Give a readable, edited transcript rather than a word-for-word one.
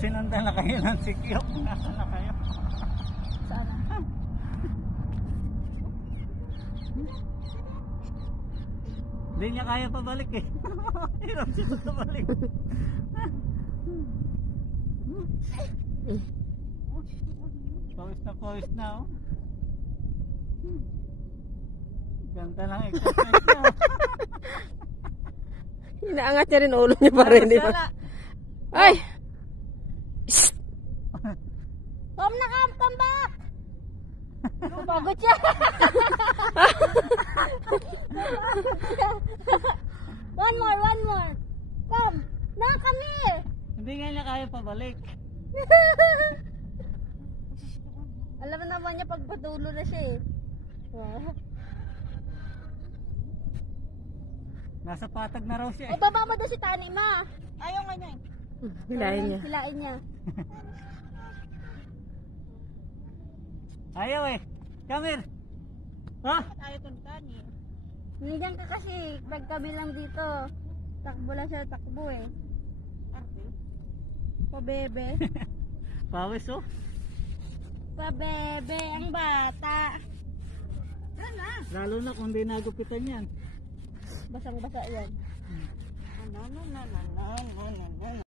Sinundan na kayo ng sikyok. Nasaan na kayo? Saan? Hindi niya kaya pabalik eh. Hirap siya pabalik. Pawis na oh. Ganda ng exercise niya. Inaangat niya rin ulo niya pa rin, di ba? Ay! Come na, come back! Pagod siya! One more! Come! Na, come here! Hindi nga niya kaya pabalik. Alam mo naman niya pag patulo na siya eh. Nasa patag na raw siya eh. Ay, baba mo doon si Tani, ma! Ayaw nga niya eh. Hilain niya. Ayaw eh. Come here. Ha? Ayaw kong Tani. Nandiyan ka kasi, pag kami lang dito. Takbo lang siya, takbo eh. Pabebe. Pawis oh. Pabebe, ang bata. Lalo na kung di nagupitan yan. Basang-basa yan.